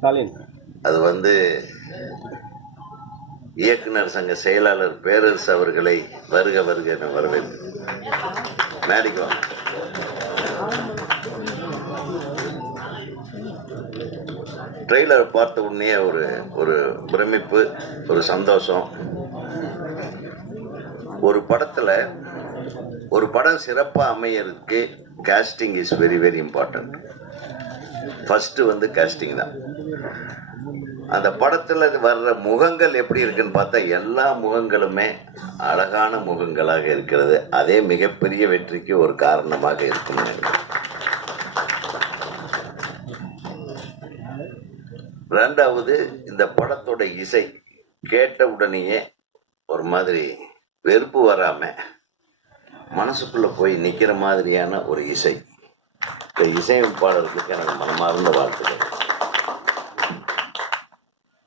ஸ்டாலின். அது வந்து இயக்குனர் சங்க செயலாளர் பேரரசு அவர்களை வருக வருக என வரவேற்பு மேடைக்கு வாங்க. ட்ரெய்லர் பார்த்த உடனே ஒரு ஒரு பிரமிப்பு ஒரு சந்தோஷம். ஒரு படத்தில் ஒரு படம் சிறப்பாக அமையறதுக்கு casting is very very important first வந்து கேஸ்டிங் தான். அந்த படத்தில் வர்ற முகங்கள் எப்படி இருக்குன்னு பார்த்தா எல்லா முகங்களுமே அழகான முகங்களாக இருக்கிறது. அதே மிகப்பெரிய வெற்றிக்கு ஒரு காரணமாக இருக்கும் ரெண்டாவது இந்த படத்தோட இசை கேட்ட உடனேயே ஒரு மாதிரி வெறுப்பு வராமல் மனசுக்குள்ளே போய் நிற்கிற மாதிரியான ஒரு இசை. இந்த இசையமைப்பாளர்களுக்கு எனக்கு மனமார்ந்த வாழ்த்துக்கள்.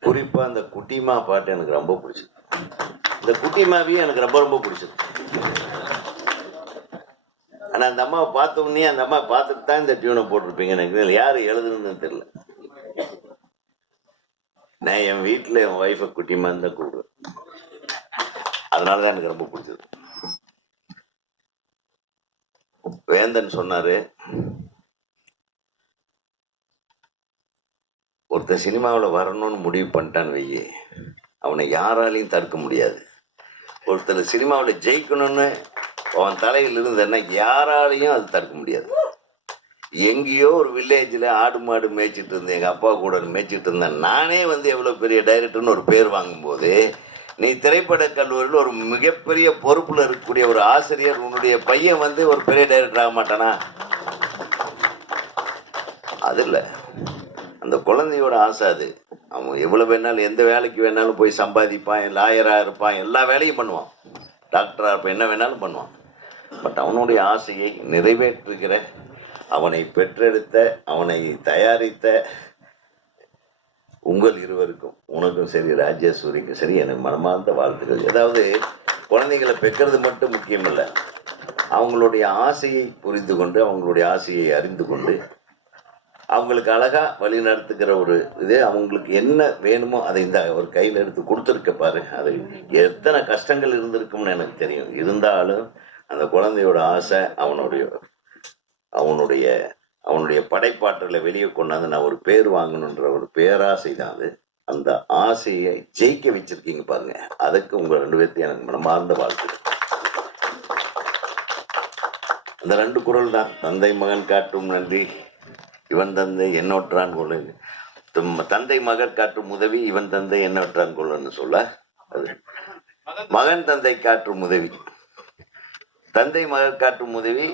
குறிப்பாக அந்த குட்டிமா பாட்டு எனக்கு ரொம்ப பிடிச்சது. இந்த குட்டிமாவையும் எனக்கு ரொம்ப ரொம்ப பிடிச்சது. ஆனால் அந்த அம்மாவை பார்த்த உடனே அந்த அம்மா பார்த்துட்டு தான் இந்த டியூனை போட்டிருப்பீங்க எனக்கு இதுல யாரு எழுதுனதுன்னு தெரியல. நான் என் வீட்டில் என் ஒய்ஃபை குட்டிமான்னு தான் கூப்பிடுவேன். அதனால தான் எனக்கு ரொம்ப பிடிச்சது. வேந்தன் சொன்னார் ஒருத்தன் சினிமாவில் வரணும்னு முடிவு பண்ணிட்டான்னு வையே. அவனை யாராலையும் தடுக்க முடியாது. ஒருத்தர் சினிமாவில் ஜெயிக்கணும்னு அவன் தலையில் இருந்ததுன்னா யாராலையும் அது தடுக்க முடியாது. எங்கேயோ ஒரு வில்லேஜில் ஆடு மாடு மேய்ச்சிட்டு இருந்தேன் எங்கள் அப்பா கூட மேய்ச்சிட்டு இருந்தேன். நானே வந்து எவ்வளோ பெரிய டைரக்டர்னு ஒரு பேர் வாங்கும்போது நீ திரைப்பட கல்லூரியில் ஒரு மிகப்பெரிய பொறுப்பில் இருக்கக்கூடிய ஒரு ஆசிரியர் உன்னுடைய பையன் வந்து ஒரு பெரிய டைரக்டர் ஆக மாட்டானா? அது இல்லை. அந்த குழந்தையோட ஆசை அது. அவன் எவ்வளோ வேணாலும் எந்த வேலைக்கு வேணாலும் போய் சம்பாதிப்பான் லாயராக இருப்பான் எல்லா வேலையும் பண்ணுவான். டாக்டராக இருப்பான் என்ன வேணாலும் பண்ணுவான். பட் அவனுடைய ஆசையை நிறைவேற்றுகிற அவனை பெற்றெடுத்த அவனை தயாரித்த உங்கள் இருவருக்கும் உனக்கும் சரி ராஜேஸ்வரிக்கும் சரி எனக்கு மனமார்ந்த வாழ்த்துக்கள். ஏதாவது குழந்தைகளை பெக்கிறது மட்டும் முக்கியமில்லை. அவங்களுடைய ஆசையை புரிந்து கொண்டு அவங்களுடைய ஆசையை அறிந்து கொண்டு அவங்களுக்கு அழகாக வழி நடத்துக்கிற ஒரு இது அவங்களுக்கு என்ன வேணுமோ அதை இந்த ஒரு கையில் எடுத்து கொடுத்துருக்க பாரு. அது எத்தனை கஷ்டங்கள் இருந்திருக்கும்னு எனக்கு தெரியும். இருந்தாலும் அந்த குழந்தையோட ஆசை அவனுடைய அவனுடைய அவனுடைய படைப்பாற்றலை வெளியே கொண்டாந்து நான் ஒரு பேர் வாங்கணுன்ற ஒரு பேராசை தான் அது. அந்த ஆசையை ஜெயிக்க வச்சிருக்கீங்க பாருங்க. அதுக்கு உங்கள் ரெண்டு பேர்த்தையும் எனக்கு மனமார்ந்த வாழ்த்து அந்த ரெண்டு குரல் தான். தந்தை மகன் காட்டும் நன்றி. இவன் தந்தை என்னொற்றான் கொள்ள. தந்தை மகன் காற்றும் உதவி இவன் தந்தை என்னொற்றான் கொள்ளன்னு சொல்ல. அது மகன் தந்தை காற்றும் உதவி. தந்தை மகன் காற்றும் உதவி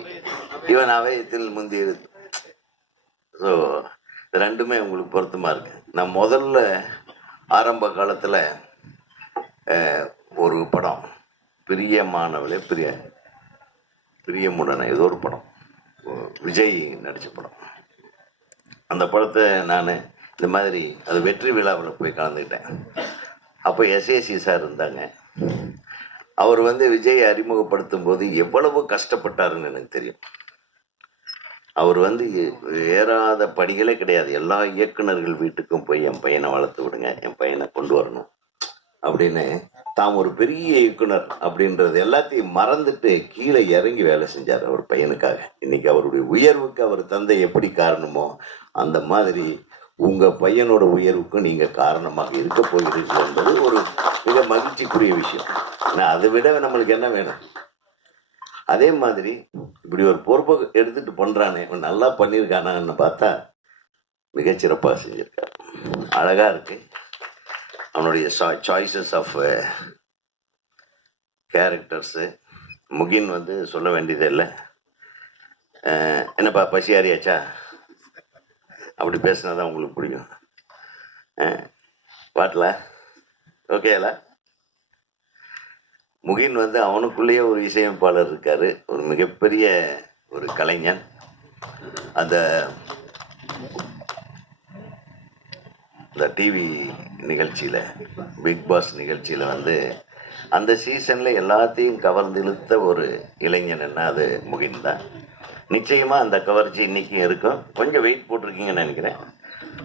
இவன் அவயத்தில் முந்தியது ஸோ இது ரெண்டுமே உங்களுக்கு பொருத்தமாக இருக்கு. நான் முதல்ல ஆரம்ப காலத்தில் ஒரு படம் பிரியமானவளே பிரிய பிரியமுடனே ஏதோ ஒரு படம். விஜய் நடித்த படம். அந்த படத்தை நான் இந்த மாதிரி அது வெற்றி விழாவில் போய் கலந்துக்கிட்டேன். அப்போ எஸ்ஏசி சார் இருந்தாங்க. அவர் வந்து விஜயை அறிமுகப்படுத்தும் போது எவ்வளவு கஷ்டப்பட்டாருன்னு எனக்கு தெரியும். அவர் வந்து ஏறாத படிகளே கிடையாது. எல்லா இயக்குனர்கள் வீட்டுக்கும் போய் என் பையனை வளர்த்து விடுங்க என் பையனை கொண்டு வரணும் அப்படின்னு தாம் ஒரு பெரிய இயக்குனர் அப்படின்றது எல்லாத்தையும் மறந்துட்டு கீழே இறங்கி வேலை செஞ்சார் அவர் பையனுக்காக. இன்னைக்கு அவருடைய உயர்வுக்கு அவர் தந்தை எப்படி காரணமோ அந்த மாதிரி உங்க பையனோட உயர்வுக்கும் நீங்க காரணமாக இருக்க போகிறீர்கள் என்பது ஒரு மிக மகிழ்ச்சிக்குரிய விஷயம். ஏன்னா அதை விட நம்மளுக்கு என்ன வேணும்? அதே மாதிரி இப்படி ஒரு பொறுப்பை எடுத்துட்டு பண்றானே இவன் நல்லா பண்ணியிருக்கானான்னு பார்த்தா மிகச்சிறப்பாக செஞ்சிருக்காரு. அழகா இருக்கு. அவனுடைய சாய்ஸஸ் ஆஃப் கேரக்டர்ஸு முகின் வந்து சொல்ல வேண்டியது இல்லை என்னப்பா பசி அப்படி பேசினா தான் உங்களுக்கு பிடிக்கும் பாட்டில்? ஓகேல முகின் வந்து அவனுக்குள்ளேயே ஒரு இசையமைப்பாளர் இருக்கார். ஒரு மிகப்பெரிய ஒரு கலைஞன். அந்த இந்த டிவி நிகழ்ச்சியில் பிக் பாஸ் நிகழ்ச்சியில் வந்து அந்த சீசனில் எல்லாத்தையும் கவர்ந்து இழுத்த ஒரு இளைஞன் என்ன அது முகின் தான். நிச்சயமாக அந்த கவர்ச்சி இன்றைக்கும் இருக்கும். கொஞ்சம் வெயிட் போட்டிருக்கீங்கன்னு நினைக்கிறேன்.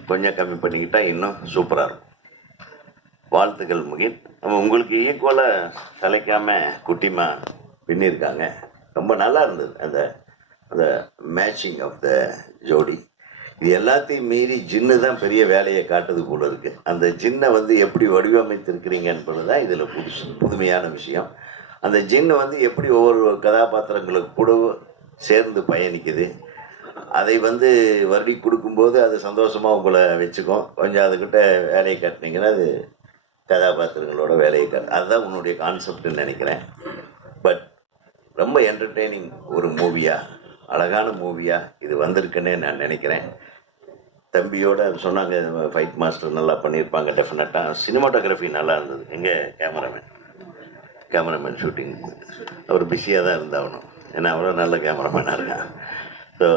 கொஞ்சம் கம்மி பண்ணிக்கிட்டால் இன்னும் சூப்பராக இருக்கும். வாழ்த்துக்கள் முகின். நம்ம உங்களுக்கு ஈக்குவலாக தலைக்காமல் குட்டிமா பின்னிருக்காங்க. ரொம்ப நல்லா இருந்தது அந்த அந்த மேட்சிங் ஆஃப் த ஜோடி. இது எல்லாத்தையும் மீறி ஜின்னு தான் பெரிய வேலையை காட்டுது போல இருக்கு. அந்த ஜின்னை வந்து எப்படி வடிவமைத்திருக்கிறீங்க என்பது தான் இதில் புதுசு புதுமையான விஷயம். அந்த ஜின்னு வந்து எப்படி ஒவ்வொரு கதாபாத்திரங்களுக்கு கூட சேர்ந்து பயணிக்குது. அதை வந்து வருடி கொடுக்கும்போது அது சந்தோஷமாக உங்களை வச்சுக்கும். கொஞ்சம் அதுக்கிட்ட வேலையை காட்டினீங்கன்னா அது கதாபாத்திரங்களோட வேலையை காட்டு. அதுதான் உன்னுடைய கான்செப்ட்னு நினைக்கிறேன். பட் ரொம்ப என்டர்டெய்னிங் ஒரு மூவியாக அழகான மூவியாக இது வந்திருக்குன்னே நான் நினைக்கிறேன். தம்பியோட சொன்னாங்க ஃபைட் மாஸ்டர் நல்லா பண்ணியிருப்பாங்க டெஃபினட்டாக சினிமாட்டோகிராஃபி நல்லா இருந்தது. எங்கே கேமராமேன் கேமராமேன் ஷூட்டிங் அவர் பிஸியாக தான் இருந்தாகணும். ஏன்னா அவரும் நல்ல கேமராமேனாக இருக்கான் ஸோ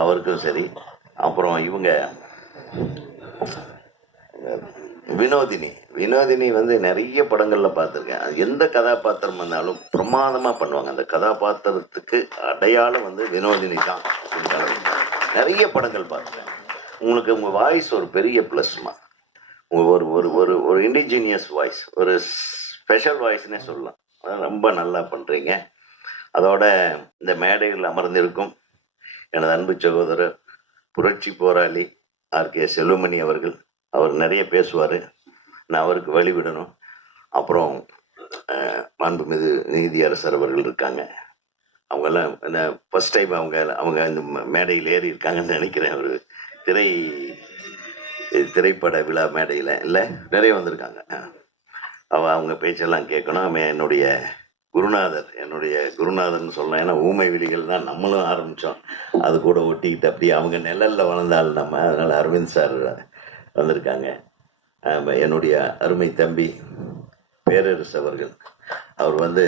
அவருக்கும் சரி. அப்புறம் இவங்க வினோதினி. வினோதினி வந்து நிறைய படங்களில் பார்த்துருக்கேன். எந்த கதாபாத்திரம் வந்தாலும் பிரமாதமாக பண்ணுவாங்க. அந்த கதாபாத்திரத்துக்கு அடையாளம் வந்து வினோதினி தான். நிறைய படங்கள் பார்த்துருக்கேன். உங்களுக்கு உங்கள் வாய்ஸ் ஒரு பெரிய ப்ளஸ்மா உங்கள் ஒரு ஒரு ஒரு ஒரு இண்டிஜினியஸ் வாய்ஸ் ஒரு ஸ்பெஷல் வாய்ஸ்னே சொல்லலாம். அதான் ரொம்ப நல்லா பண்ணுறீங்க அதோட இந்த மேடையில் அமர்ந்திருக்கும் எனது அன்பு சகோதரர் புரட்சி போராளி ஆர்கே செல்வமணி அவர்கள் அவர் நிறைய பேசுவார். நான் அவருக்கு வழிவிடணும். அப்புறம் அஹ், மாண்புமிகு நீதியரசர் அவர்கள் இருக்காங்க. அவங்கெல்லாம் இந்த ஃபஸ்ட் டைம் அவங்க அவங்க இந்த மேடையில் ஏறி இருக்காங்கன்னு நினைக்கிறேன் அவர். திரை திரைப்பட விழா மேடையில் இல்லை நிறைய வந்திருக்காங்க. அவள் அவ அவங்க பேச்செல்லாம் கேட்கணும் அவன் என்னுடைய குருநாதர். என்னுடைய குருநாதர்னு சொல்லலாம் ஏன்னா ஊமை விழிகள் தான் நம்மளும் ஆரம்பித்தோம் அது கூட ஒட்டிக்கிட்டு அப்படியே அவங்க நிழலில் வளர்ந்தால் நம்ம. அதனால் அரவிந்த் சார் வந்திருக்காங்க. என்னுடைய அருமை தம்பி பேரரசு அவர்கள். அவர் வந்து